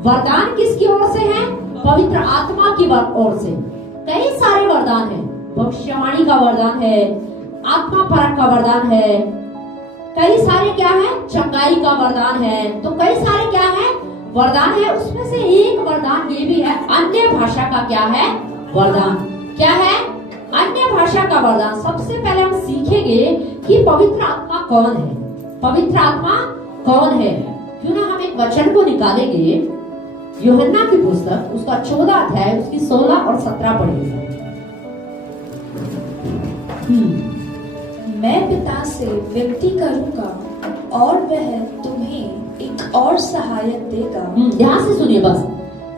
वरदान किसकी ओर से है? पवित्र आत्मा की ओर से। कई सारे वरदान हैं। भविष्यवाणी का वरदान है, आत्मा परख का वरदान है, कई सारे क्या है? चंगाई का वरदान है। तो कई सारे क्या है? वरदान है। उसमें से एक वरदान ये भी है, अन्य भाषा का क्या है? वरदान। क्या है? अन्य भाषा का वरदान। सबसे पहले हम सीखेंगे कि पवित्र आत्मा कौन है। पवित्र आत्मा कौन है? क्यों ना हम एक वचन को निकालेंगे, यूहन्ना की पुस्तक, उसका 14 अध्याय, उसकी 16 और 17 पढ़ेंगे। मैं पिता से विनती करूंगा और वह तुम्हें एक और सहायक देगा। ध्यान से सुनिए बस।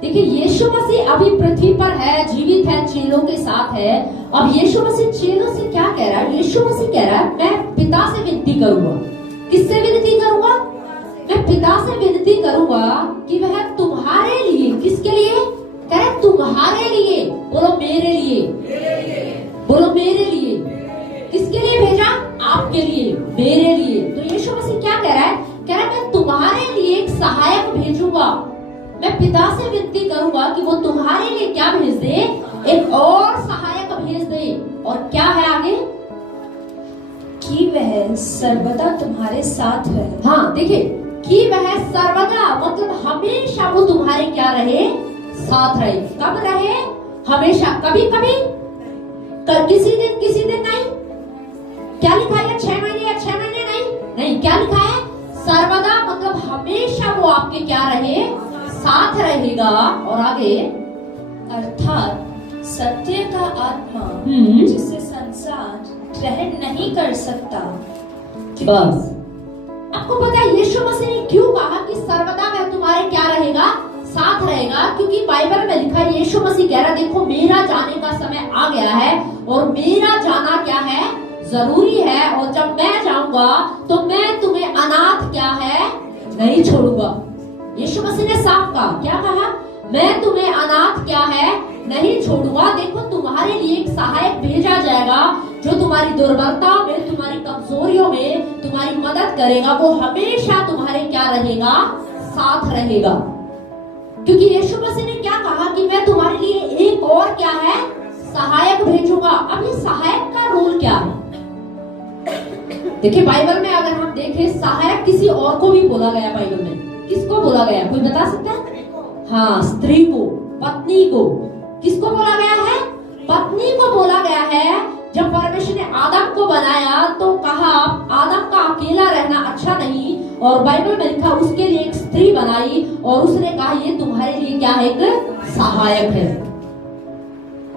देखिए, यीशु मसीह अभी पृथ्वी पर है, जीवित है, चेलों के साथ है। अब यीशु मसीह चेलों से क्या कह रहा है? यीशु मसीह कह रहा है मैं पिता से विनती करूंगा। किससे विनती करूंगा? मैं पिता से विनती करूंगा कि वह तुम्हारे लिए, किसके लिए? कह रहा तुम्हारे लिए। बोलो मेरे लिए, बोलो मेरे लिए। किसके लिए भेजा? आपके लिए, मेरे लिए। तो यीशु मसीह क्या कह रहा है? कह रहा है मैं तुम्हारे लिए एक सहायक भेजूंगा। मैं पिता से विनती करूंगा कि वो तुम्हारे लिए क्या भेज दे? एक और सहायक भेज दे। और क्या है आगे? कि वह सर्वदा तुम्हारे साथ रहे। हाँ, देखिए, कि वह सर्वदा मतलब हमेशा वो तुम्हारे क्या रहे? साथ रहे। कब रहे? हमेशा। कभी कभी किसी दिन नहीं। क्या लिखा है? 6 महीने या 6 महीने नहीं। क्या लिखा है? सर्वदा मतलब हमेशा वो आपके क्या रहे? साथ रहेगा। और आगे, अर्थात सत्य का आत्मा जिसे संसार ग्रहण नहीं कर सकता। बस आपको पता है यीशु मसीह ने क्यों कहा कि सर्वदा वह तुम्हारे क्या रहेगा? साथ रहेगा? क्योंकि बाइबल में लिखा है, यीशु मसीह कह रहा देखो मेरा जाने का समय आ गया है और मेरा जाना क्या है? जरूरी है। और जब मैं जाऊंगा तो मैं तुम्हें अनाथ क्या है? नहीं छोड़ूंगा। यीशु मसीह ने साफ कहा, क्या कहा? मैं तुम्हें अनाथ क्या है? नहीं छोड़ूंगा। देखो तुम्हारे लिए एक सहायक भेजा जाएगा जो तुम्हारी दुर्बलता में, तुम्हारी कमजोरियों में तुम्हारी मदद करेगा। वो हमेशा तुम्हारे क्या रहेगा? साथ रहेगा। क्योंकि यीशु मसीह ने क्या कहा कि मैं तुम्हारे लिए एक और क्या है? सहायक भेजूंगा। अब ये सहायक का रोल क्या है? देखिए, बाइबल में अगर हम देखें, सहायक किसी और को भी बोला गया। बाइबल में किसको बोला गया? कोई बता सकता है? हाँ, स्त्री को, पत्नी को। किसको बोला गया है? पत्नी को बोला गया है। जब परमेश्वर ने आदम को बनाया तो कहा आदम का अकेला रहना अच्छा नहीं, और बाइबल में लिखा उसके लिए एक स्त्री बनाई और उसने कहा ये तुम्हारे लिए क्या है? एक सहायक है।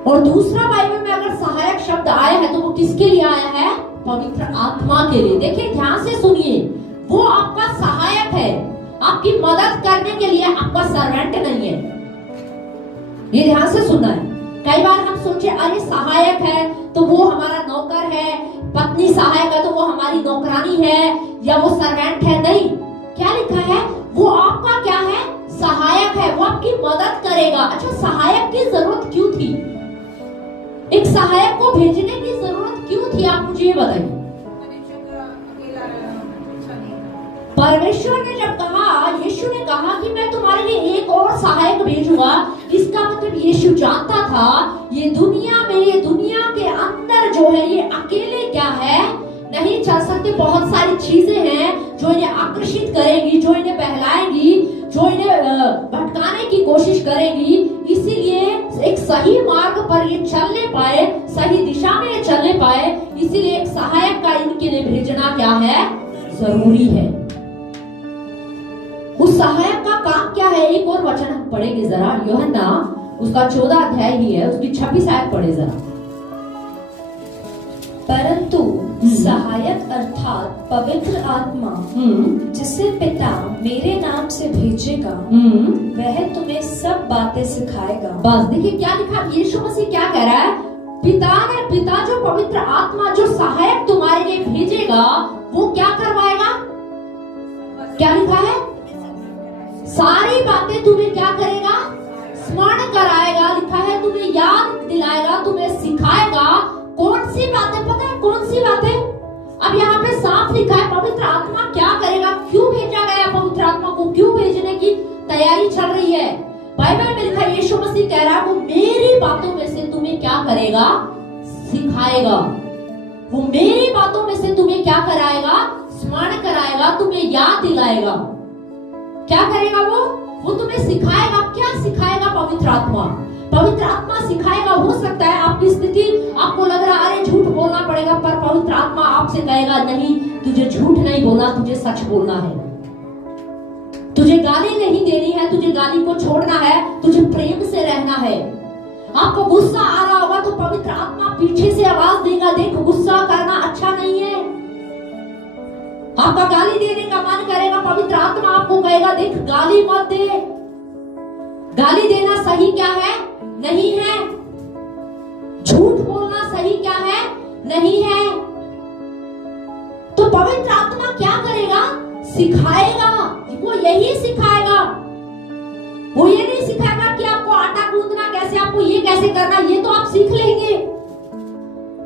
और दूसरा बाइबल में अगर सहायक शब्द आया है तो वो किसके लिए आया है? पवित्र आत्मा के लिए। देखिए, ध्यान से सुनिए, वो आपका सहायक है, आपकी मदद करने के लिए, आपका सर्वेंट नहीं है। ये ध्यान से सुनना है। कई बार हम सोचे अरे सहायक है तो वो हमारा नौकर है, पत्नी सहायक है तो वो हमारी नौकरानी है या वो सर्वेंट है। नहीं, क्या लिखा है? वो आपका क्या है? सहायक है। वो आपकी मदद करेगा। अच्छा, सहायक की जरूरत क्यों थी? एक सहायक को भेजने की जरूरत क्यों थी? आप मुझे ये बताइए। परमेश्वर ने जब कहा, यीशु ने कहा कि मैं तुम्हारे लिए एक और सहायक भेजूंगा, इसका मतलब यीशु जानता था ये दुनिया में, ये दुनिया के अंदर जो है ये अकेले क्या है? नहीं चल सकते। बहुत सारी चीजें हैं जो इन्हें आकर्षित करेंगी, जो इन्हें बहलाएंगी, जो इन्हें भटकाने की कोशिश करेंगी। इसीलिए एक सही मार्ग पर ये चलने पाए, सही दिशा में ये चलने पाए, इसीलिए एक सहायक का इनके लिए भेजना क्या है? जरूरी है। उस सहायक का काम क्या है? एक और वचन हम पढ़ेंगे जरा, यूहन्ना उसका 14 अध्याय ही है, उसकी 26 आयत पढ़े जरा। परंतु सहायक अर्थात पवित्र आत्मा जिसे पिता मेरे नाम से भेजेगा वह तुम्हें सब बातें सिखाएगा। बस देखिए क्या लिखा, यीशु मसीह क्या कह रहा है? पिता जो पवित्र आत्मा, जो सहायक तुम्हारे लिए भेजेगा, वो क्या करवाएगा? क्या लिखा है? सारी बातें तुम्हें क्या करेगा? स्मरण कराएगा। लिखा है तुम्हें याद दिलाएगा, तुम्हें सिखाएगा। कौन सी बातें? पता है कौन सी बातें? अब यहाँ पे साफ लिखा है पवित्र आत्मा क्या करेगा, क्यों भेजा गया, पवित्र आत्मा को क्यों भेजने की तैयारी चल रही है। बाइबल में लिखा है यीशु मसीह कह रहा है वो मेरी बातों में से तुम्हें क्या करेगा, सिखाएगा। वो मेरी बातों में से तुम्हें क्या कराएगा, स्मरण कराएगा, तुम्हें याद दिलाएगा। क्या करेगा वो तुम्हें सिखाएगा। क्या सिखाएगा? पवित्र आत्मा। पवित्र आत्मा सिखाएगा। हो सकता है आपकी स्थिति, आपको लग रहा है अरे झूठ बोलना पड़ेगा, पर पवित्र आत्मा आपसे कहेगा नहीं, तुझे झूठ नहीं बोलना, तुझे सच बोलना है। तुझे गाली नहीं देनी है, तुझे गाली को छोड़ना है, तुझे प्रेम से रहना है। आपको गुस्सा आ रहा होगा तो पवित्र आत्मा पीछे से आवाज देगा, देख गुस्सा करना अच्छा नहीं है। आपका गाली देने का मन करेगा, पवित्र आत्मा आपको कहेगा देख गाली मत दे। गाली देना सही क्या है? नहीं है। झूठ बोलना सही क्या है? नहीं है। तो पवित्र आत्मा क्या करेगा? सिखाएगा। वो यही सिखाएगा। वो ये नहीं सिखाएगा कि आपको आटा गूंदना कैसे, आपको ये कैसे करना, ये तो आप सीख लेंगे।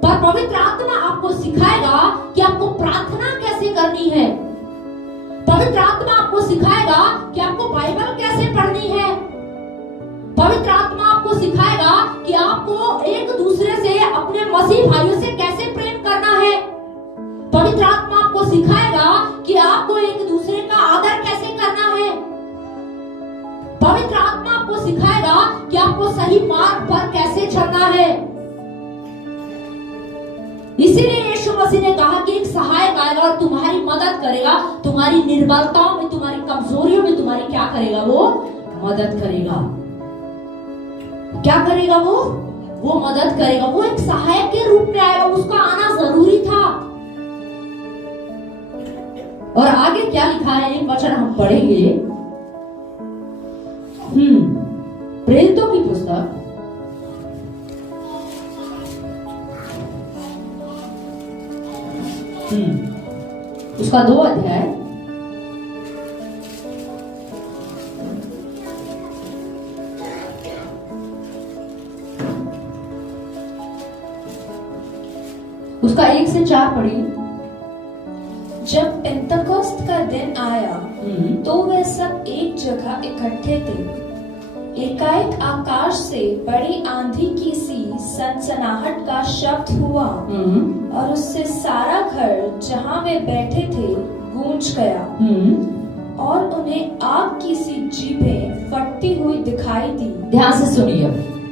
पर पवित्र आत्मा आपको सिखाएगा कि आपको प्रार्थना कैसे करनी है। पवित्र आत्मा आपको सिखाएगा कि आपको बाइबल कैसे पढ़नी है। पवित्र आत्मा आपको सिखाएगा कि आपको एक दूसरे से, अपने मसीह भाइयों से कैसे प्रेम करना है। पवित्र आत्मा आपको सिखाएगा कि आपको एक दूसरे का आदर कैसे करना है। पवित्र आत्मा आपको सिखाएगा कि आपको सही मार्ग पर कैसे चलना है। इसीलिए यीशु मसीह ने कहा कि एक सहायक आएगा और तुम्हारी मदद करेगा, तुम्हारी निर्बलताओं में, तुम्हारी कमजोरियों में तुम्हारी क्या करेगा? वो मदद करेगा। क्या करेगा? वो मदद करेगा। वो एक सहायक के रूप में आएगा, उसका आना जरूरी था। और आगे क्या लिखा है, एक वचन हम पढ़ेंगे। प्रेरितों की पुस्तक उसका 2 अध्याय उसका 1 से 4 पढ़िए। जब पेंतकोस्त का दिन आया तो वे सब एक जगह इकट्ठे थे। एकाएक आकाश से बड़ी आंधी की सी सनसनाहट का शब्द हुआ और उससे सारा घर जहाँ वे बैठे थे गूंज गया और उन्हें आग की सी जीभें फटती हुई दिखाई दी। ध्यान से सुनिए।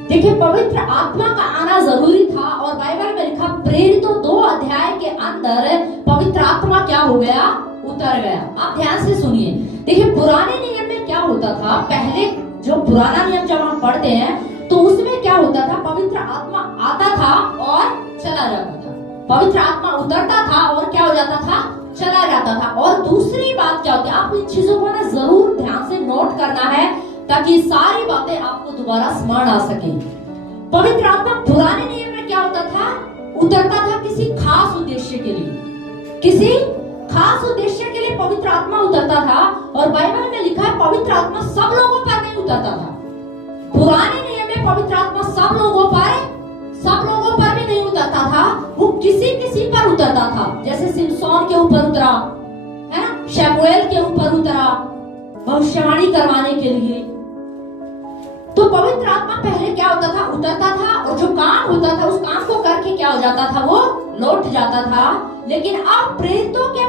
देखिए पवित्र आत्मा का आना जरूरी था और बाइबल में लिखा प्रेरितों 2 अध्याय के अंदर पवित्र आत्मा क्या हो गया? उतर गया। आप ध्यान से सुनिए। देखिए पुराने नियम में क्या होता था, पहले जो पुराना नियम जब हम पढ़ते हैं तो उसमें क्या होता था, पवित्र आत्मा आता था और चला जाता था। पवित्र आत्मा उतरता था और क्या हो जाता था? चला जाता था। और दूसरी बात क्या होती है, आप इन चीजों को ना जरूर ध्यान से नोट करना है ताकि सारी बातें आपको दोबारा स्मरण आ सके। पवित्र आत्मा पुराने नियम में क्या होता था? उतरता था किसी खास उद्देश्य के लिए। किसी खास उद्देश्य के लिए पवित्र आत्मा उतरता था। और बाइबल में लिखा है पवित्र आत्मा सब लोगों पर नहीं उतरता था। पुराने नियम में पवित्र आत्मा सब लोगों पर भी नहीं उतरता था। वो किसी पर उतरता था। जैसे सिमसोन के ऊपर उतरा है ना, शमूएल के ऊपर उतरा भविष्यवाणी करवाने के लिए। तो पवित्र आत्मा पहले क्या होता था? उतरता था और जो काम होता था उस काम को करके क्या हो जाता था? वो लौट जाता था। लेकिन अब प्रेरितों के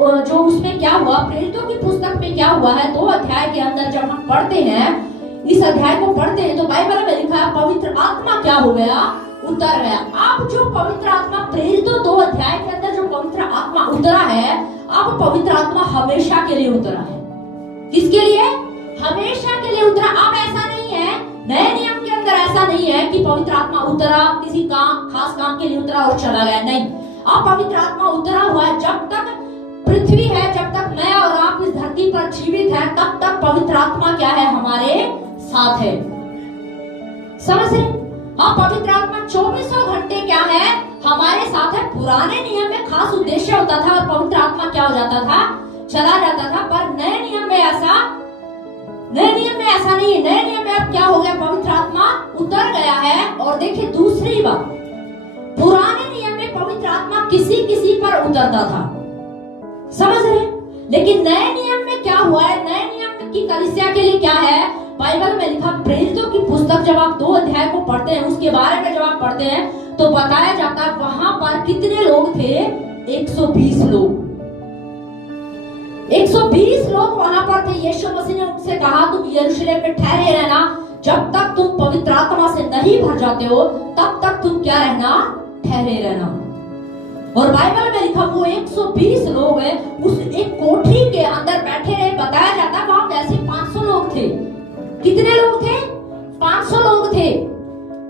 जो उसमें क्या हुआ, प्रेरितों की पुस्तक में क्या हुआ है, 2 अध्याय के अंदर जब हम पढ़ते हैं, इस अध्याय को पढ़ते हैं तो बाइबल में लिखा है पवित्र आत्मा क्या हो गया? उतर गया। अब जो पवित्र आत्मा प्रेरितों 2 अध्याय के अंदर जो पवित्र आत्मा उतरा है, अब पवित्र आत्मा हमेशा के लिए उतरा है। किसके लिए? हमेशा के लिए उतरा। अब ऐसा नहीं है, नए नियम के अंदर ऐसा नहीं है कि पवित्र आत्मा उतरा किसी काम, खास काम के लिए उतरा और चला गया। नहीं, अब पवित्र आत्मा उतरा हुआ है। जब तक पृथ्वी है, जब तक मैं और आप इस धरती पर जीवित हैं, तब तक पवित्र आत्मा क्या है? हमारे साथ है। समझ रहे? अब पवित्र आत्मा 24 घंटे क्या है? हमारे साथ है। पुराने नियम में खास उद्देश्य होता था और पवित्र आत्मा क्या हो जाता था? चला जाता था। पर नए नियम में ऐसा नहीं है। नए नियम में अब क्या हो गया? पवित्र आत्मा उतर गया है। और देखिए दूसरी बात, पुराने नियम में पवित्र आत्मा किसी पर उतरता था। समझ रहे? लेकिन नए नियम में क्या हुआ है? नए नियम में की कलीसिया के लिए क्या है? बाइबल में लिखा, प्रेरितों की पुस्तक जब आप 2 अध्याय को पढ़ते हैं, उसके बारे में जब आप पढ़ते हैं तो बताया जाता है वहां पर कितने लोग थे? 120 लोग। 120 लोग वहां पर थे। यीशु मसीह ने उनसे कहा, तुम यरूशलेम में ठहरे रहना, जब तक तुम पवित्र आत्मा से नहीं भर जाते हो तब तक तुम क्या रहना? ठहरे रहना। और बाइबल में लिखा वो 120 लोग हैं, उस एक कोठरी के अंदर बैठे रहे। बताया जाता है वहां वैसे 500 लोग थे। कितने लोग थे? 500 लोग थे।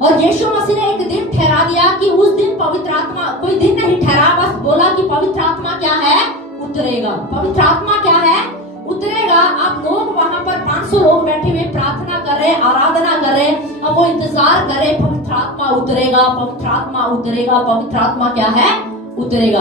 और यीशु मसीह ने एक दिन ठहरा दिया कि उस दिन पवित्र आत्मा, कोई दिन नहीं ठहरा, बस बोला कि पवित्र आत्मा क्या है? उतरेगा। पवित्र आत्मा क्या है? उतरेगा। अब लोग वहां पर 500 लोग बैठे हुए प्रार्थना कर रहे, आराधना कर रहे। अब वो इंतजार कर रहे, पवित्र आत्मा उतरेगा, पवित्र आत्मा उतरेगा, पवित्र आत्मा क्या है? उतरेगा।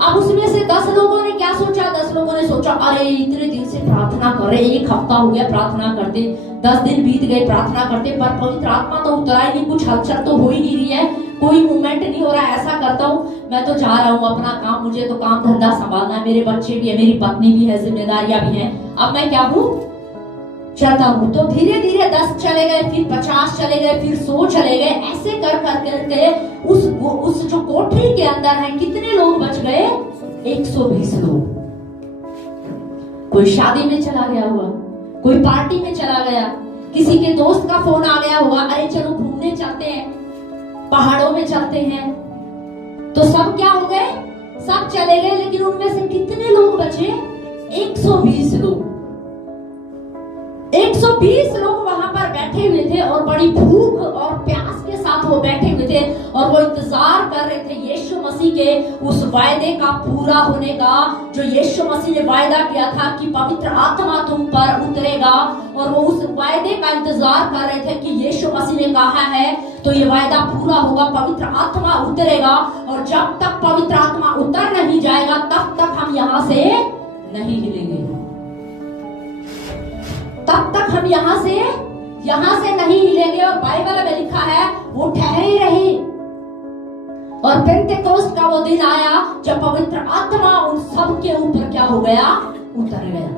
अब उसमें से 10 लोगों ने क्या सोचा? 10 लोगों ने सोचा, अरे इतने दिन से प्रार्थना कर रहे, 1 हफ्ता हो गया प्रार्थना करते, 10 दिन बीत गए प्रार्थना करते, पर पवित्र आत्मा तो उतरा ही नहीं, कुछ हलचल तो हो ही नहीं रही है, कोई मूवमेंट नहीं हो रहा है। ऐसा करता हूँ, मैं तो जा रहा हूँ अपना काम, मुझे तो काम धंधा संभालना है, मेरे बच्चे भी है, मेरी पत्नी भी है, जिम्मेदारियां भी हैं, अब मैं क्या हूँ? चलता हूँ। तो धीरे धीरे 10 चले गए, फिर 50 चले गए, फिर 100 चले गए। ऐसे कर करके उस जो कोठरी के अंदर है कितने लोग बच गए? 120 लोग। कोई शादी में चला गया होगा, कोई पार्टी में चला गया, किसी के दोस्त का फोन आ गया होगा, अरे चलो घूमने चलते हैं, पहाड़ों में चलते हैं। तो सब क्या हो गए? सब चले गए। लेकिन उनमें से कितने लोग बचे? 120 लोग। 120 लोग वहां पर बैठे हुए थे और बड़ी भूख और प्यास के साथ वो बैठे हुए थे और वो इंतजार कर रहे थे यीशु मसीह के उस वायदे का पूरा होने का, जो यीशु मसीह ने वायदा किया था कि पवित्र आत्मा तुम पर उतरेगा। और वो उस वायदे का इंतजार कर रहे थे कि यीशु मसीह ने कहा है तो ये वायदा पूरा होगा, पवित्र आत्मा उतरेगा। और जब तक पवित्र आत्मा उतर नहीं जाएगा तब तक हम यहाँ से नहीं हिलेंगे, तब तक हम यहाँ से नहीं हिलेंगे। और बाइबल में लिखा है वो ठहरे रहे। और पेंटेकोस्ट का वो दिन आया जब पवित्र आत्मा उन सब के ऊपर क्या हो गया? उतर गया।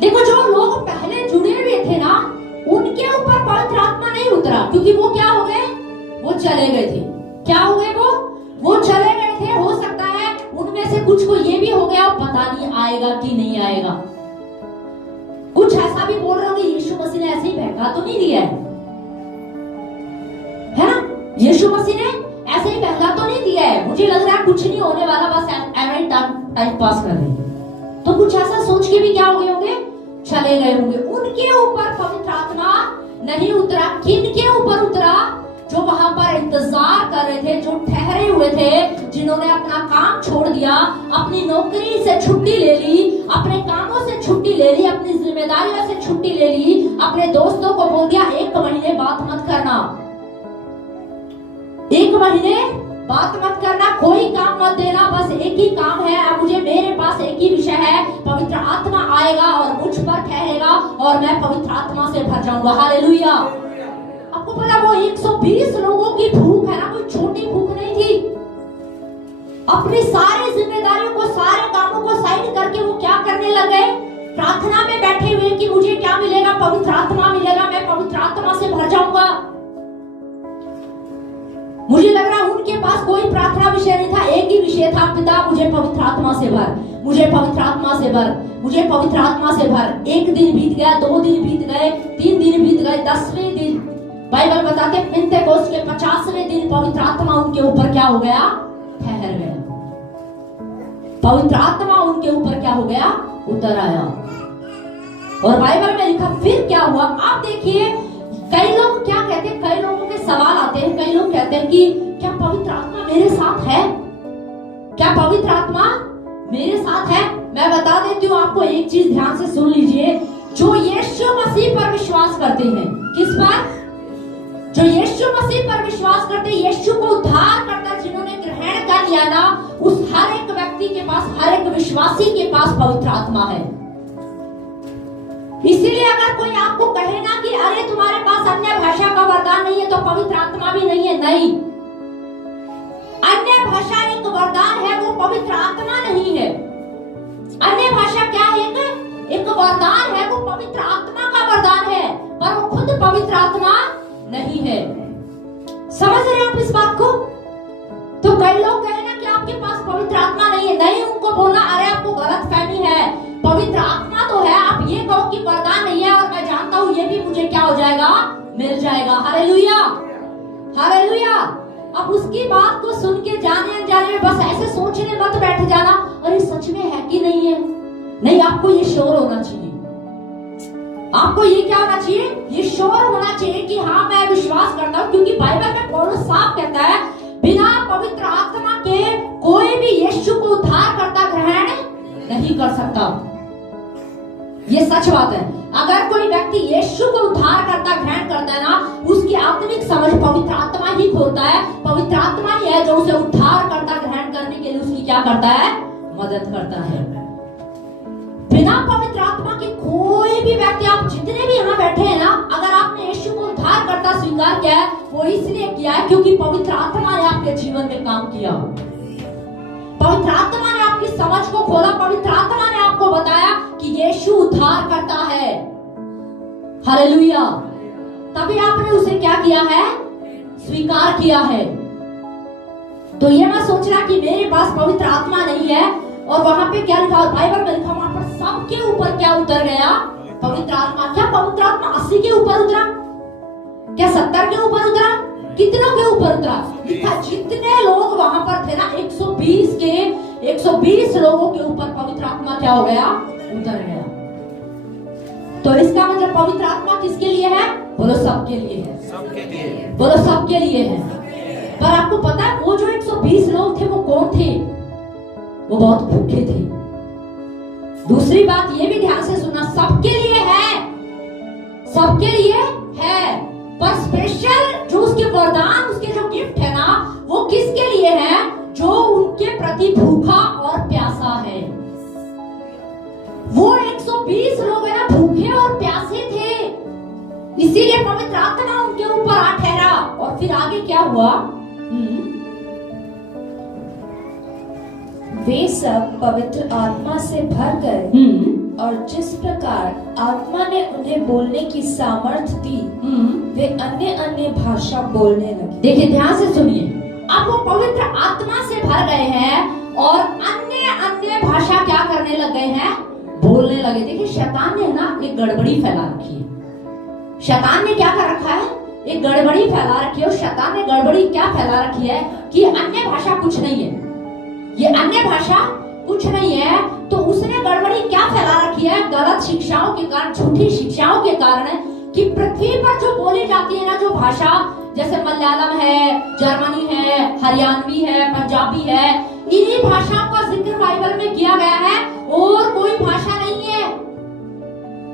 देखो, जो लोग पहले जुड़े हुए थे ना, उनके ऊपर पवित्र आत्मा नहीं उतरा, क्योंकि वो क्या हो गए? वो चले गए थे। क्या हो गए? वो चले गए थे। हो सकता है उनमें से कुछ को ये भी हो गया, पता नहीं आएगा कि नहीं आएगा। कुछ ऐसा भी बोल रहे होंगे, यीशु मसीह ने ऐसे ही बहका तो नहीं दिया है ना? यीशु मसीह ने ऐसे ही बहका तो नहीं दिया है, मुझे लग रहा है कुछ नहीं होने वाला, बस एवरी टाइम पास कर रहे हैं। तो कुछ ऐसा सोच के भी क्या हो गए होंगे? चले गए होंगे। उनके ऊपर पवित्र आत्मा नहीं उतरा। किन के ऊपर उतरा? जो वहां पर इंतजार कर रहे थे, जो ठहरे हुए थे, जिन्होंने अपना काम छोड़ दिया, अपनी नौकरी से छुट्टी ले ली, अपने कामों से छुट्टी ले ली, अपनी जिम्मेदारियों से छुट्टी ले ली, अपने दोस्तों को बोल दिया 1 महीने बात मत करना, 1 महीने बात मत करना, कोई काम मत देना, बस एक ही काम है, अब मुझे, मेरे पास एक ही विषय है, पवित्र आत्मा आएगा और मुझ पर ठहरेगा और मैं पवित्र आत्मा से भर जाऊंगा। हालेलुया। आपको पता, वो 120 लोगों की भूख है ना, कोई छोटी भूख नहीं थी। अपनी सारी जिम्मेदारियों को, सारे कामों को साइड करके वो क्या करने लगे? प्रार्थना में बैठे हुए कि मुझे क्या मिलेगा? पवित्र आत्मा मिलेगा, मैं पवित्र आत्मा से भर जाऊंगा। मुझे लग रहा उनके पास कोई प्रार्थना विषय नहीं था, एक ही विषय था, पिता मुझे पवित्र आत्मा से भर, मुझे पवित्र आत्मा से भर, मुझे पवित्र आत्मा से भर। 1 दिन बीत गया, 2 दिन बीत गए, 3 दिन बीत गए, 10वें दिन बाइबल बताते पेंटेकोस्ट के 50वें दिन पवित्र आत्मा उनके ऊपर क्या हो गया? ठहर गया। पवित्र आत्मा उनके ऊपर क्या हो गया? उतर आया। और बाइबल में लिखा फिर क्या हुआ? आप देखिए, कई लोग क्या कहते हैं, कई लोगों के सवाल आते हैं, कई लोग कहते हैं कि क्या पवित्र आत्मा मेरे साथ है? क्या पवित्र आत्मा मेरे साथ है? मैं बता देती हूँ आपको एक चीज, ध्यान से सुन लीजिए। जो यीशु मसीह पर विश्वास करते हैं, किस पर? जो यीशु मसीह पर विश्वास करते, यीशु को उद्धार करता, जिन्होंने ग्रहण कर लिया ना, उस हर एक व्यक्ति के पास, हर एक विश्वासी के पास पवित्र आत्मा है। इसीलिए अगर कोई आपको कहे ना कि अरे तुम्हारे पास अन्य भाषा का वरदान नहीं है तो पवित्र आत्मा भी नहीं है, नहीं। अन्य भाषा एक वरदान है, वो पवित्र आत्मा नहीं है। अन्य भाषा क्या है? एक वरदान है वो पवित्र आत्मा का वरदान है, पर वो खुद पवित्र आत्मा नहीं है। समझ रहे हैं आप इस बात को? तो कई लोग कहे ना कि आपके पास पवित्र आत्मा नहीं है, नहीं, उनको बोलना अरे आपको गलत फहमी है, पवित्र आत्मा तो है। आप ये कहो कि वरदान नहीं है और मैं जानता हूँ ये भी मुझे क्या हो जाएगा, मिल जाएगा। Hallelujah, hallelujah. अब उसकी बात को सुन के जाने अनजाने में बस ऐसे सोचने मत बैठ जाना अरे सच में है कि नहीं है। नहीं, आपको ये श्योर होना चाहिए। आपको ये क्या होना चाहिए? ये श्योर होना चाहिए कि हाँ मैं विश्वास करता हूँ, क्योंकि बाइबल में पौलुस साफ कहता है बिना पवित्र आत्मा के कोई भी यीशु को उद्धार करता ग्रहण नहीं कर सकता। ये सच बात है। अगर कोई व्यक्ति यीशु को उद्धार करता ग्रहण करता है ना, उसकी आत्मिक समझ पवित्र आत्मा ही खोलता है। पवित्र आत्मा ही है जो उसे उद्धार करता ग्रहण करने के लिए उसकी क्या करता है, मदद करता है। बिना पवित्र आत्मा के कोई भी व्यक्ति, आप जितने भी यहाँ बैठे हैं ना, अगर आपने यीशु को उद्धार करता स्वीकार किया है, वो इसलिए किया है क्योंकि पवित्र आत्मा ने आपके जीवन में काम किया। पवित्र आत्मा ने आपकी समझ को खोला, पवित्र आत्मा ने आपको बताया कि यीशु उद्धार करता है। हालेलुया। तभी आपने उसे क्या किया है, स्वीकार किया है। तो ये मत सोचना कि मेरे पास पवित्र आत्मा नहीं है और वहां पे क्या लिखा, बाइबल में लिखा वहां पर सबके ऊपर क्या उतर गया, पवित्र आत्मा। क्या पवित्र आत्मा 80 के ऊपर उतरा? क्या 70 के ऊपर उतरा? कितनों के ऊपर उतरा? लिखा जितने लोग वहां पर थे ना, 120 लोगों के ऊपर पवित्र आत्मा क्या हो गया, उतर गया। तो इसका मतलब पवित्र आत्मा किसके लिए है? बोलो सबके लिए है। सबके लिए, बोलो सबके लिए है। पर आपको पता है वो जो 120 लोग थे वो कौन थे? वो बहुत भूखे थे। दूसरी बात ये भी ध्यान से सुनना, सबके लिए है, सबके लिए है, पर स्पेशल जो उसके वरदान, उसके जो गिफ्ट है ना, वो किसके लिए है? जो उनके प्रति भूखा और प्यासा है। वो 120 लोग है ना, भूखे और प्यासे थे, इसीलिए पवित्र आत्मा उनके ऊपर आ ठहरा। और फिर आगे क्या हुआ? वे सब पवित्र आत्मा से भर गए और जिस प्रकार आत्मा ने उन्हें बोलने की सामर्थ्य दी, वे अन्य अन्य भाषा बोलने लगे। देखिए ध्यान से सुनिए, अब वो पवित्र आत्मा से भर गए हैं और अन्य अन्य भाषा क्या करने लग गए हैं, बोलने लगे। देखिए शैतान ने ना एक गड़बड़ी फैला रखी है। शैतान ने क्या कर रखा है, एक गड़बड़ी फैला रखी है। और शैतान ने गड़बड़ी क्या फैला रखी है कि अन्य भाषा कुछ नहीं है, ये अन्य भाषा कुछ नहीं है। तो उसने गड़बड़ी क्या फैला रखी है, गलत शिक्षाओं के कारण, झूठी शिक्षाओं के कारण, कि पृथ्वी पर जो बोली जाती है ना जो भाषा, जैसे मलयालम है, जर्मनी है, हरियाणवी है, पंजाबी है, इन्हीं भाषाओं का जिक्र बाइबल में किया गया है और कोई भाषा नहीं है।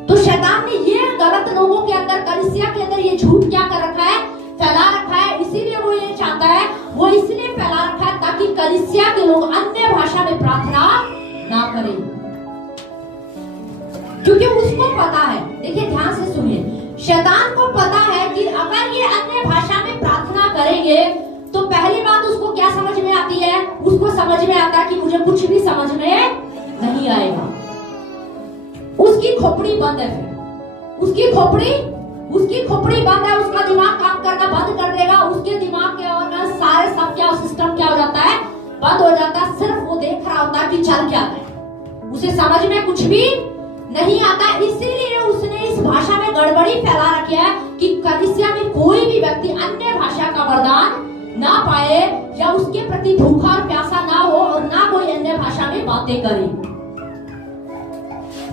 तो शैतान ने ये गलत लोगों के अंदर, कलीसिया के अंदर ये झूठ क्या कर रखा है, फैला रखा है। इसीलिए वो ये चाहता है, वो इसलिए फैला रखा है ताकि कलीसिया के लोग अन्य भाषा में प्रार्थना ना करें, क्योंकि उसको पता है। देखिए ध्यान से सुनिए, शैतान को पता है कि अगर ये अन्य भाषा में प्रार्थना करेंगे तो पहली बात उसको क्या समझ में आती है, उसको समझ में आता है कि मुझे कुछ भी समझ में नहीं आएगा। उसकी खोपड़ी बंद है, फिर उसकी खोपड़ी बंद है, उसका दिमाग काम करना बंद कर देगा। उसके दिमाग के ऑर्गन सारे सब क्या, सिस्टम क्या हो जाता है, बंद हो जाता है। सिर्फ वो देख रहा होता है कि चल क्या रहा है, उसे समझ में कुछ भी नहीं आता। इसीलिए उसने इस भाषा में गड़बड़ी फैला रखी है कि कलीसिया में कोई भी व्यक्ति अन्य भाषा का वरदान ना पाए, या उसके प्रति भूखा और प्यासा ना हो और ना कोई अन्य भाषा में बातें करे।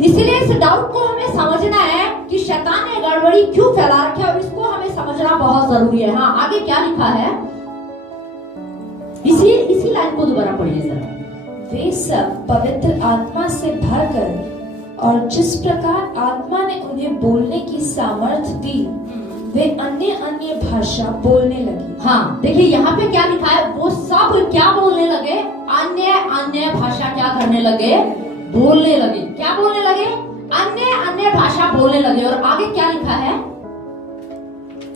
इसलिए इस डाउट को हमें समझना है कि शैतान ने गड़बड़ी क्यों फैला रखी है और इसको हमें समझना बहुत जरूरी है। हाँ आगे क्या लिखा है, इसी लाइन को दोबारा पढ़िए जरा। वे सब पवित्र आत्मा से भर गए और जिस प्रकार आत्मा ने उन्हें बोलने की सामर्थ्य दी, वे अन्य अन्य भाषा बोलने लगे। हाँ देखिए यहाँ पे क्या लिखा है, वो सब क्या बोलने लगे, अन्य अन्य भाषा क्या करने लगे, बोलने लगे। क्या बोलने लगे, अन्य अन्य भाषा बोलने लगे। और आगे क्या लिखा है,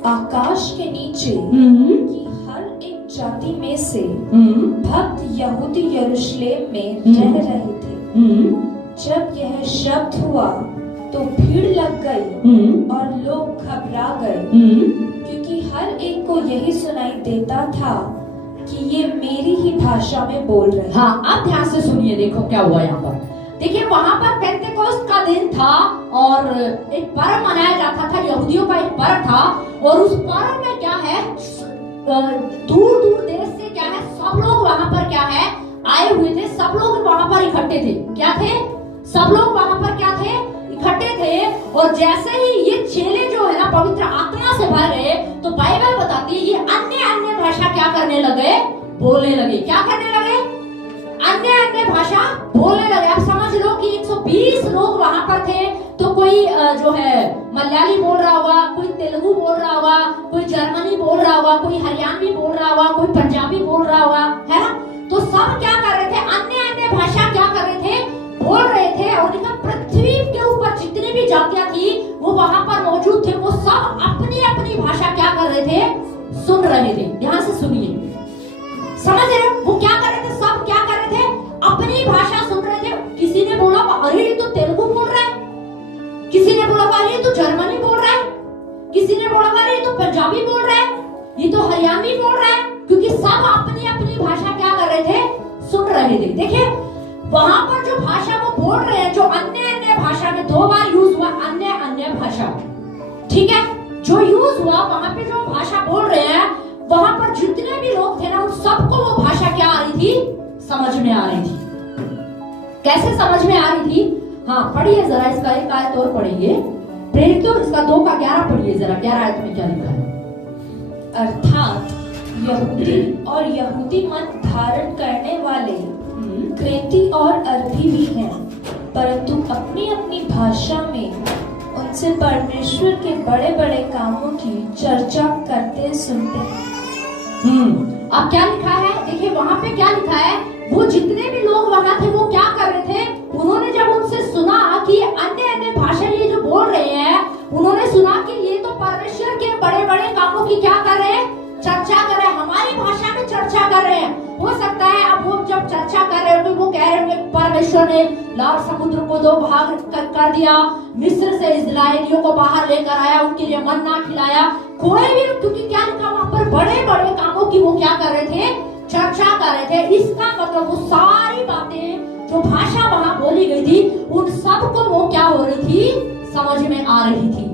आकाश के नीचे की हर एक जाति में से भक्त यहूदी यरूशलेम में रह रहे थे। जब यह शब्द हुआ तो भीड़ लग गई और लोग घबरा गए, क्योंकि हर एक को यही सुनाई देता था कि ये मेरी ही भाषा में बोल रहे हैं। हाँ, अब ध्यान से सुनिए, देखो क्या हुआ यहाँ पर। देखिए वहां पर पेंटेकोस्ट का दिन था और एक पर्व मनाया जाता था, यहूदियों का एक पर्व था। और उस पर्व में क्या है, दूर दूर देश से क्या है, सब लोग वहां पर क्या है आए हुए थे, सब लोग वहां पर इकट्ठे थे। क्या थे? सब लोग वहां पर क्या थे? इकट्ठे थे। और जैसे ही ये चेले जो है ना पवित्र आत्मा से भर गए, तो बाइबल बताती है ये अन्य अन्य भाषा क्या करने लगे? बोलने लगे। क्या करने लगे? अन्य अन्य भाषा बोलने लगे। आप समझ लो कि 120 लोग वहां पर थे, तो कोई जो है मलयाली बोल रहा होगा, कोई तेलुगु बोल रहा होगा, कोई जर्मनी बोल रहा होगा, कोई हरियाणवी बोल रहा होगा, कोई पंजाबी बोल रहा होगा, है ना। तो सब क्या कर रहे थे? अन्य अन्य भाषा क्या कर रहे थे? बोल रहे थे। और पृथ्वी के ऊपर जितनी भी जातियां थी वो वहां पर मौजूद थे, वो सब अपनी अपनी भाषा क्या कर रहे थे? सुन रहे थे। ध्यान से सुनिए, समझ रहे हो? वो क्या कर रहे थे? सब क्या कर रहे थे? अपनी भाषा सुन रहे थे। किसी ने बोला अरे ये तो तेलुगु बोल रहा है, किसी ने बोला अरे ये तो जर्मनी बोल रहा है, किसी ने बोला अरे ये तो पंजाबी बोल रहा है, ये तो हरियाणवी बोल रहा है, क्योंकि सब अपनी अपनी भाषा क्या कर रहे थे? सुन रहे थे। देखिए वहां पर जो भाषा वो बोल रहे हैं, जो अन्य अन्य भाषा में 2 बार यूज हुआ अन्य अन्य भाषा, ठीक है, जो यूज हुआ वहां पे जो भाषा बोल रहे हैं, वहां पर जितने भी लोग थे ना उन सबको वो भाषा क्या आ रही थी? समझ में आ रही थी। कैसे समझ में आ रही थी? हाँ, पढ़िए जरा इसका एक आयत और पढ़िए, प्रेरितों इसका 2:11 पढ़िए जरा। 11 आयत में क्या लिखा है? अर्थात यहूदी और यहूदी मत धारण करने वाले क्रेती और अरबी भी हैं, परंतु अपनी अपनी भाषा में उनसे परमेश्वर के बड़े बड़े कामों की चर्चा करते सुनते हैं। अब क्या लिखा है? देखिए वहां पे क्या लिखा है, वो जितने भी लोग वहां थे वो क्या कर रहे थे? उन्होंने जब उनसे सुना कि अन्य अन्य भाषा ये जो बोल रहे हैं, उन्होंने सुना कि ये तो परमेश्वर के बड़े बड़े कामों की क्या कर रहे हैं? चर्चा कर रहे हैं, हमारी भाषा में चर्चा कर रहे हैं। हो सकता है अब वो जब चर्चा कर रहे हो वो कह रहे होंगे परमेश्वर ने लाल समुद्र को 2 भाग कर दिया, मिस्र से इस्राएलियों को बाहर लेकर आया, उनके लिए मन्ना खिलाया, कोई भी, क्योंकि क्या लिखा वहां पर बड़े बड़े कामों की वो क्या कर रहे थे? चर्चा कर रहे थे। इसका मतलब वो सारी बातें जो भाषा वहां बोली गई थी उन सबको वो क्या हो रही थी? समझ में आ रही थी।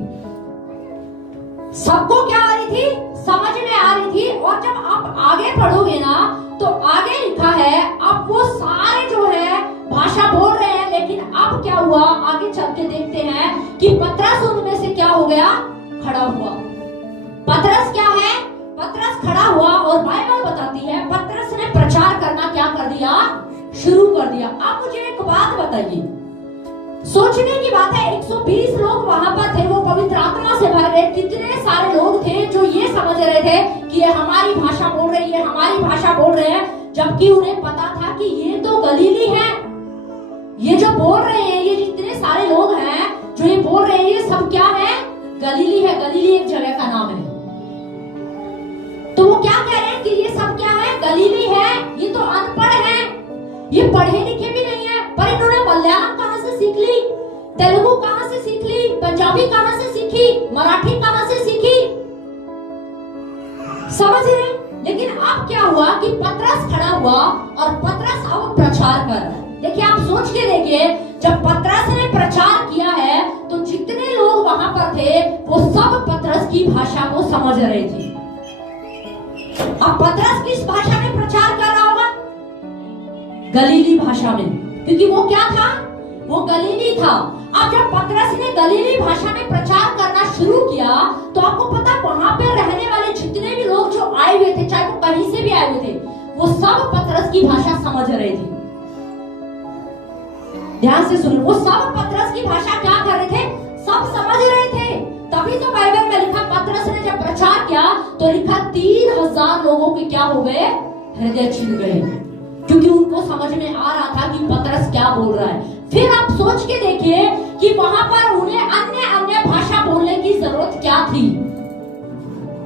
सबको क्या आ रही थी? समझ में आ रही थी। और जब आप आगे पढ़ोगे ना तो आगे लिखा है अब वो सारे जो है भाषा बोल रहे हैं, लेकिन अब क्या हुआ? आगे चल के देखते हैं कि पतरस उनमें से क्या हो गया? खड़ा हुआ। पतरस क्या है? पतरस खड़ा हुआ और बाइबल बताती है पतरस ने प्रचार करना क्या कर दिया? शुरू कर दिया। अब मुझे एक बात बताइए, सोचने की बात है 120 लोग वहां पर थे, वो पवित्र आत्मा से भर गए। कितने सारे लोग थे जो ये समझ रहे थे कि ये हमारी भाषा बोल रही है, हमारी भाषा बोल रहे हैं, जबकि उन्हें पता था कि ये तो गलीली है। ये जो बोल रहे हैं, ये जितने सारे लोग हैं जो ये बोल रहे हैं, ये सब क्या है? गलीली है। गलीली एक जगह का नाम है। तो वो क्या कह रहे हैं कि ये सब क्या है? गलीली है। ये तो अनपढ़ है, ये पढ़े लिखे भी नहीं है, पर इन्होंने मलयालम कहां से सीख ली? तेलुगु कहां से सीख ली? पंजाबी कहां से सीखी? मराठी कहां से सीखी? समझ रहे? लेकिन अब क्या हुआ कि पतरस खड़ा हुआ और पतरस अब प्रचार कर रहा है। देखिए आप सोच के देखिए, जब पतरस ने प्रचार किया है तो जितने लोग वहां पर थे वो सब पतरस की भाषा को समझ रहे थे। अब पतरस किस भाषा में प्रचार कर रहा होगा? गलीली भाषा में, क्योंकि वो क्या था? वो गलीली था। अब जब पतरस ने गलीली भाषा में प्रचार करना शुरू किया तो आपको पता वहां पे रहने वाले जितने भी लोग जो आए हुए थे, चाहे वो कहीं से भी आए हुए थे, वो सब पतरस की भाषा समझ रहे थे। ध्यान से सुनो, वो सब पतरस की भाषा क्या कर रहे थे? सब समझ रहे थे। तभी तो बाइबल में लिखा पतरस ने जब प्रचार किया तो लिखा 3000 लोगों के क्या हो गए? हृदय छिद गए, क्योंकि उनको समझ में आ रहा था कि पतरस क्या बोल रहा है। फिर आप सोच के देखिए कि वहां पर उन्हें अन्य अन्य भाषा बोलने की जरूरत क्या थी?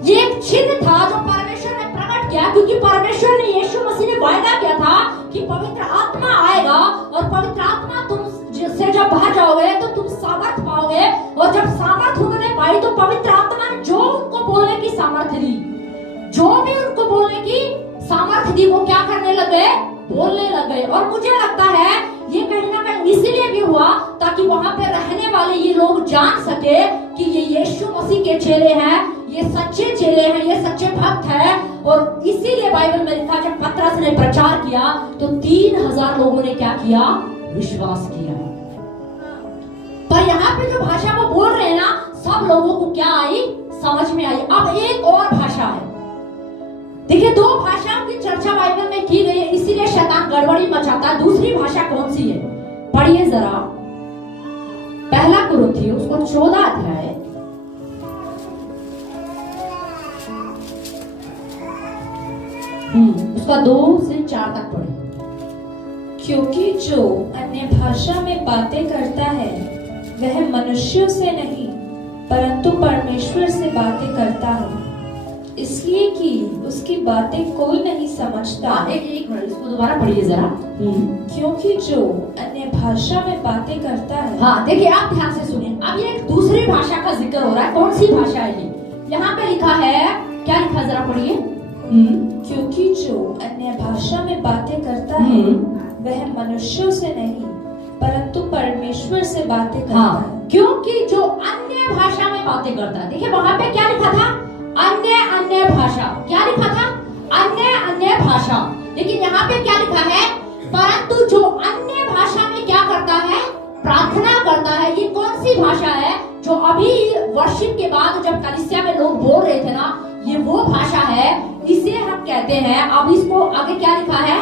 ये एक चिन्ह था जो परमेश्वर ने प्रकट किया, क्योंकि परमेश्वर ने, यीशु मसीह ने वायदा किया था कि पवित्र आत्मा आएगा और पवित्र आत्मा तुम से जब बाहर जाओगे तो तुम सामर्थ पाओगे, और जब सामर्थ उन्होंने पाई तो पवित्र आत्मा ने जो उनको बोलने की सामर्थ दी, जो भी उनको बोलने की सामर्थ दी, वो क्या करने लगे? बोलने लगे। और मुझे लगता है ये कहीं ना कहीं इसीलिए भी हुआ ताकि वहां पे रहने वाले ये लोग जान सके कि ये यीशु मसीह के चेले हैं, ये सच्चे चेले हैं, ये सच्चे भक्त हैं। और इसीलिए बाइबल में लिखा जब पतरस ने प्रचार किया तो 3000 लोगों ने क्या किया? विश्वास किया। पर यहाँ पे जो भाषा वो बोल रहे हैं ना, सब लोगों को क्या आई? समझ में आई। अब एक और भाषा है। देखिए, 2 भाषाओं की चर्चा बाइबल में की गई है, इसीलिए शैतान गड़बड़ी मचाता है। दूसरी भाषा कौन सी है? पढ़िए जरा, पहला कुरिन्थियों उसको 14 अध्याय, उसका 2 से 4 तक पढ़े। क्योंकि जो अन्य भाषा में बातें करता है वह मनुष्यों से नहीं परंतु परमेश्वर से बातें करता है, इसलिए कि उसकी बातें कोई नहीं समझता। एक मिनट, इसको दोबारा पढ़िए जरा। क्योंकि जो अन्य भाषा में बातें करता है। हाँ, देखिए आप ध्यान से सुनिए। अब ये एक दूसरी भाषा का जिक्र हो रहा है। कौन सी भाषा है ये? यहाँ पे लिखा है, क्या लिखा जरा पढ़िए। क्योंकि जो अन्य भाषा में बातें करता है वह मनुष्यों से नहीं परंतु परमेश्वर से बातें करता है। क्योंकि जो अन्य भाषा में बातें करता है। देखिए वहां पे क्या लिखा था? अन्य भाषा। क्या लिखा था? अन्य भाषा। लेकिन यहाँ पे क्या लिखा है? परंतु जो अन्य भाषा में क्या करता है? प्रार्थना करता है। ये कौन सी भाषा है जो अभी वर्शिप के बाद जब कलीसिया में लोग बोल रहे थे ना, ये वो भाषा है, इसे हम कहते हैं। अब इसको आगे क्या लिखा है?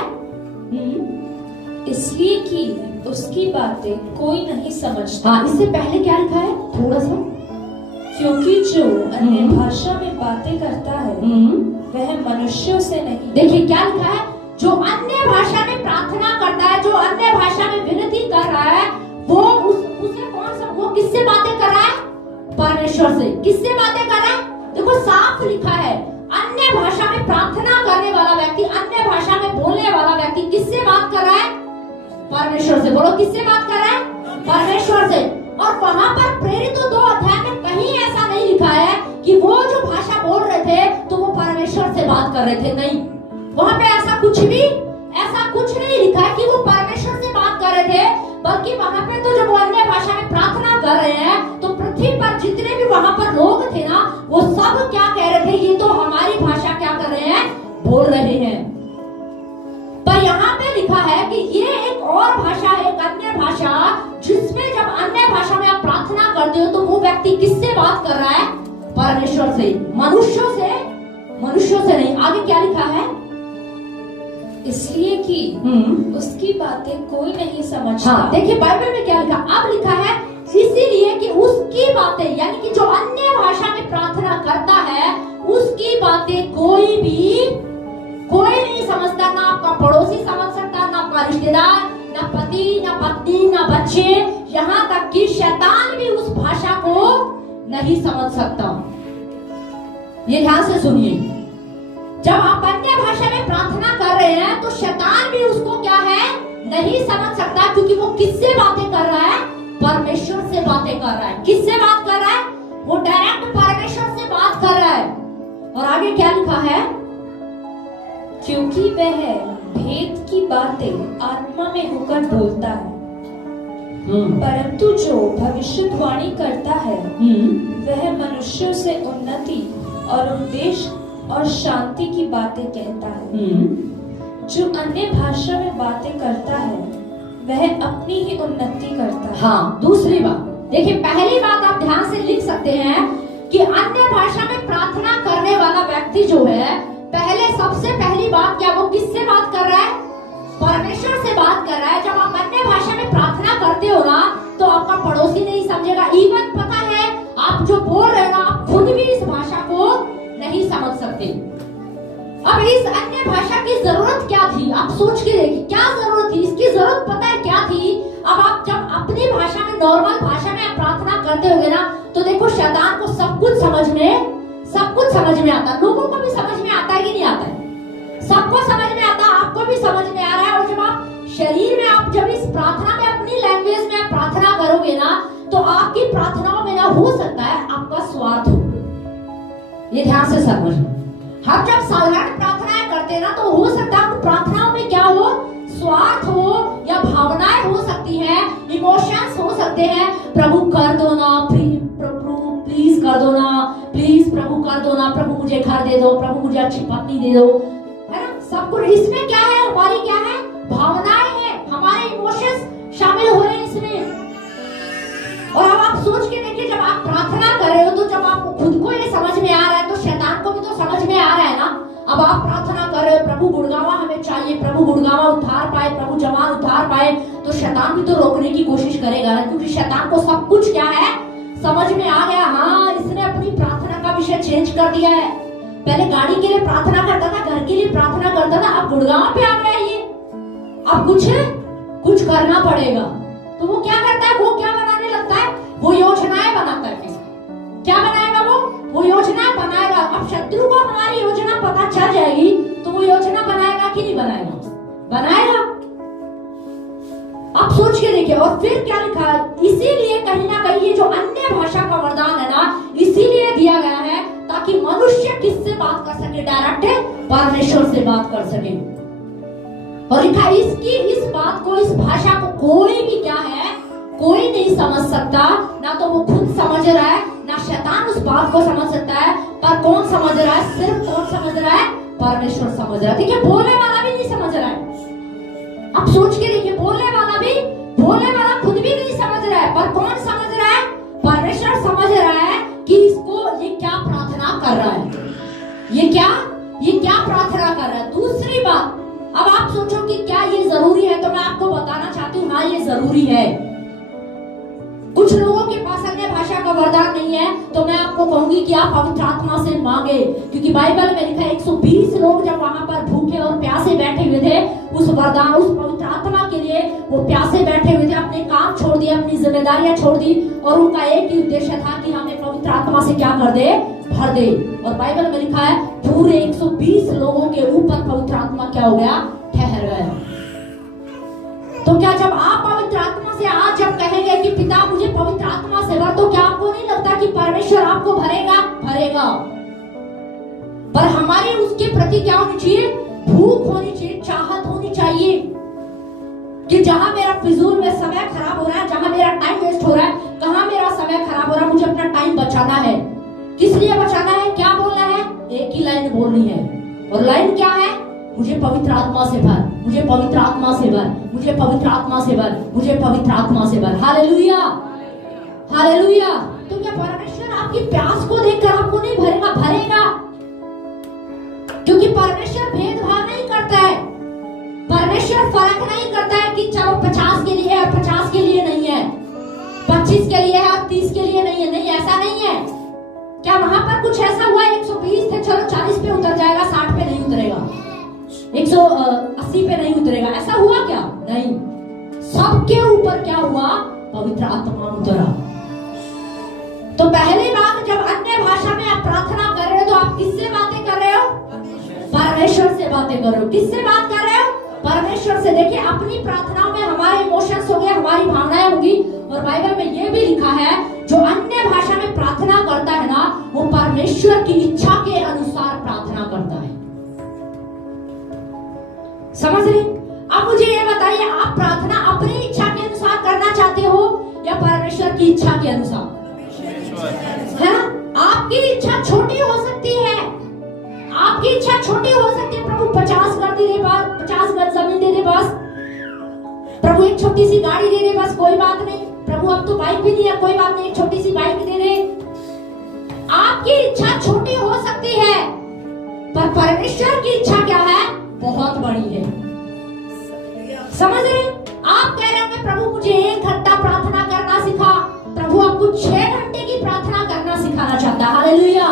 इसलिए कि उसकी बातें कोई नहीं समझता। हाँ, इससे पहले क्या लिखा है? थोड़ा सा। क्योंकि जो अन्य भाषा में बातें करता है वह मनुष्यों से नहीं। देखिए क्या लिखा है? जो अन्य भाषा में प्रार्थना करता है, जो अन्य भाषा में विनती कर रहा है, वो उसे वो किससे बातें कर रहा है? परमेश्वर से। किससे बातें कर रहा है? देखो साफ लिखा है, अन्य भाषा में प्रार्थना करने वाला व्यक्ति, अन्य भाषा में बोलने वाला व्यक्ति किससे बात कर रहा है? परमेश्वर से। बोलो, किससे बात कर रहा है? परमेश्वर से। और वहां पर प्रेरित 2 अध्याय में कहीं ऐसा नहीं लिखा है कि वो जो भाषा बोल रहे थे तो वो परमेश्वर से बात कर रहे थे। नहीं, वहां पे ऐसा कुछ नहीं लिखा है कि वो परमेश्वर से बात कर रहे थे। बल्कि वहां पे तो जब वो अन्य भाषा में प्रार्थना कर रहे हैं तो पृथ्वी पर जितने भी वहां पर लोग थे ना, वो सब क्या कह रहे थे? ये तो हमारी भाषा क्या कर रहे हैं? बोल रहे हैं। पर यहाँ पे लिखा है कि ये एक और भाषा है, एक अन्य भाषा, जिसमें जब अन्य भाषा में आप प्रार्थना करते हो तो वो व्यक्ति किससे बात कर रहा है? परमेश्वर से। मनुष्यों से नहीं। आगे क्या लिखा है? इसलिए कि उसकी बातें कोई नहीं समझता। हाँ, देखिए बाइबल में क्या लिखा? अब लिखा है इसीलिए कि उसकी बातें, यानी कि जो अन्य भाषा में प्रार्थना करता है उसकी बातें कोई नहीं समझता। ना आपका पड़ोसी समझ सकता, ना आपका रिश्तेदार, ना पति, ना पत्नी, ना बच्चे, यहाँ तक कि शैतान भी उस भाषा को नहीं समझ सकता। ये ध्यान से सुनिए। जब आप अन्य भाषा में प्रार्थना कर रहे हैं तो शैतान भी उसको क्या है? नहीं समझ सकता, क्योंकि वो किससे बातें कर रहा है? परमेश्वर से बातें कर रहा है। किससे बात कर रहा है? वो डायरेक्ट परमेश्वर से बात कर रहा है। और आगे क्या लिखा है? क्योंकि वह भेद की बातें आत्मा में होकर बोलता है, परंतु जो भविष्यवाणी करता है वह मनुष्यों से उन्नति और उपदेश और शांति की बातें कहता है। जो अन्य भाषा में बातें करता है वह अपनी ही उन्नति करता है। हाँ, दूसरी बात देखिए, पहली बात आप ध्यान से लिख सकते हैं कि अन्य भाषा में प्रार्थना करने वाला व्यक्ति जो है, पहले सबसे पहली बात क्या, वो किससे बात कर रहा है? परमेश्वर से बात कर रहा है। जब आप अन्य भाषा में प्रार्थना करते हो ना, तो आपका पड़ोसी नहीं समझेगा। इवन पता है आप जो बोल रहे हो ना, आप खुद भी इस भाषा को नहीं समझ सकते। अब इस अन्य भाषा की जरूरत क्या थी? आप सोच के देखिए, क्या जरूरत थी इसकी? जरूरत पता है क्या थी? अब आप जब अपनी भाषा में, नॉर्मल भाषा में आप प्रार्थना करते होगे ना, तो देखो शैतान को सब कुछ समझ में आता है। लोगों को भी समझ में आता है कि नहीं आता है? सबको समझ में आता है, आपको भी समझ में आ रहा है। और जब आप शरीर में, आप जब इस प्रार्थना में अपनी लैंग्वेज में हो सकता है आपका स्वार्थ हो। ये ध्यान से समझना। हम जब साधारण प्रार्थनाएं करते हैं ना, तो हो सकता है उन प्रार्थनाओं में क्या हो, स्वार्थ हो या भावनाएं हो सकती हैं, इमोशंस हो सकते हैं। प्रभु कर दो ना, प्रभु प्लीज कर दो ना, प्लीज प्रभु कर दो ना, प्रभु मुझे घर दे दो, प्रभु मुझे अच्छी पत्नी दे दो, है ना। सब कुछ इसमें क्या है, हमारी क्या है, भावनाएं हैं, हमारे इमोशंस शामिल हो रहे हैं इसमें। और अब आप सोच के देखिए, जब आप प्रार्थना कर रहे हो तो जब आपको खुद को ये समझ में आ रहा है तो शैतान को भी तो समझ में आ रहा है ना। अब आप प्रार्थना कर रहे हो, प्रभु गुड़गावा हमें चाहिए, प्रभु गुड़गावा उद्धार पाए, प्रभु जवान उद्धार पाए, तो शैतान भी तो रोकने की कोशिश करेगा ना, क्योंकि शैतान को सब कुछ क्या है, समझ में आ गया। हाँ, इसने अपनी प्रार्थना का विषय चेंज कर दिया है। पहले गाड़ी के लिए प्रार्थना करता था, घर के लिए प्रार्थना करता था, अब गुड़गावा पे आ गया ये। अब कुछ करना पड़ेगा। तो वो क्या करता है, वो क्या बनाने लगता है, वो योजनाएं बनाता है। क्या बनाएगा वो योजना बनाएगा। अब शत्रु को हमारी योजना पता चल जाएगी तो वो योजना बनाएगा कि नहीं बनाएगा। आप सोच के देखिए। और फिर क्या लिखा है, इसीलिए कहीं ना कहीं ये जो अन्य भाषा का वरदान है ना, इसीलिए दिया गया है ताकि मनुष्य किससे बात कर सके, डायरेक्ट परमेश्वर से बात कर सके। और लिखा इस बात को, इस भाषा को कोई भी क्या है, कोई नहीं समझ सकता। ना तो वो खुद समझ रहा है, ना शैतान उस बात को समझ सकता है। पर कौन समझ रहा है, सिर्फ कौन समझ रहा है, परमेश्वर समझ रहा है। देखिए, बोलने वाला भी नहीं समझ रहा है। आप सोच के देखिए, बोलने वाला खुद भी नहीं समझ रहा है, पर कौन समझ रहा है, परमेश्वर समझ रहा है कि ये क्या प्रार्थना कर रहा है, ये क्या प्रार्थना कर रहा है। दूसरी बात, अब आप सोचो कि क्या ये जरूरी है, तो मैं आपको बताना चाहती हूँ, हाँ ये जरूरी है। कुछ लोगों के पास अन्य भाषा का वरदान नहीं है, तो मैं आपको कहूंगी कि आप पवित्र आत्मा से मांगे, क्योंकि बाइबल में लिखा है 120 लोग जब वहां पर भूखे और प्यासे बैठे हुए थे, उस वरदान, उस पवित्र आत्मा के लिए वो प्यासे बैठे हुए थे, अपने काम छोड़ दिए, अपनी जिम्मेदारियां छोड़ दी, और उनका एक ही उद्देश्य था कि हमें पवित्र आत्मा से क्या कर दे, भर दे। और बाइबल में लिखा है पूरे 120 लोगों के ऊपर पवित्र आत्मा क्या हो गया, ठहर गया। तो क्या जब आप पवित्र आत्मा से आज जब कहेंगे कि पिता मुझे पवित्र आत्मा से भर, तो क्या आपको नहीं लगता कि परमेश्वर आपको भरेगा। पर हमारी उसके प्रति क्या होनी चाहिए, भूख होनी चाहिए, चाहत होनी चाहिए कि जहां मेरा फिजूल में समय खराब हो रहा है, जहां मेरा टाइम वेस्ट हो रहा है, कहां मेरा समय खराब हो रहा है, मुझे अपना टाइम बचाना है। किस लिए बचाना है, क्या बोलना है, एक ही लाइन बोलनी है। और लाइन क्या है, मुझे पवित्र आत्मा से भर, मुझे पवित्र आत्मा से भर, मुझे पवित्र आत्मा से भर, मुझे पवित्र आत्मा से भर। Hallelujah, hallelujah. तो क्या परमेश्वर आपकी प्यास को देखकर आपको नहीं भरेगा, क्योंकि परमेश्वर भेदभाव नहीं करता है। परमेश्वर फर्क नहीं करता है कि चलो 50 के लिए है, 50 के लिए नहीं है, 25 के लिए है, 30 के लिए नहीं है। नहीं, ऐसा नहीं है। क्या वहां पर कुछ ऐसा हुआ, 120 थे, चलो 40 पे उतर जाएगा, 60 पे नहीं उतरेगा, 180 पे नहीं उतरेगा, ऐसा हुआ क्या? नहीं। सबके ऊपर क्या हुआ, पवित्र आत्मा उतरा। तो पहली बात, जब अन्य भाषा में आप प्रार्थना कर रहे हो तो आप किससे बातें कर रहे हो, परमेश्वर से बातें कर रहे हो। किससे बात कर रहे हो, परमेश्वर से। देखिए, अपनी प्रार्थनाओं में हमारे इमोशंस होंगे, हमारी भावनाएं होंगी। और बाइबल में यह भी लिखा है, जो अन्य भाषा में प्रार्थना करता है ना, वो परमेश्वर की इच्छा के अनुसार प्रार्थना करता है। समझ रहे? अब मुझे ये बताइए, आप प्रार्थना अपनी इच्छा के अनुसार करना चाहते हो या परमेश्वर की इच्छा के अनुसार? है ना? आपकी इच्छा छोटी हो सकती है, आपकी इच्छा छोटी हो सकती है। प्रभु 50 गज दे दे, 50 गज जमीन दे दे बस, प्रभु एक छोटी सी गाड़ी दे दे बस, कोई बात नहीं। प्रभु अब तो बाइक भी नहीं है, कोई बात नहीं, एक छोटी सी बाइक दे दे। आपकी इच्छा छोटी हो सकती है, पर परमेश्वर की इच्छा क्या है, बहुत बड़ी है। समझ रहे? आप कह रहे होंगे प्रभु मुझे 1 घंटा प्रार्थना करना सिखा, प्रभु आपको 6 घंटे की प्रार्थना करना सिखाना चाहता है। हालेलुया।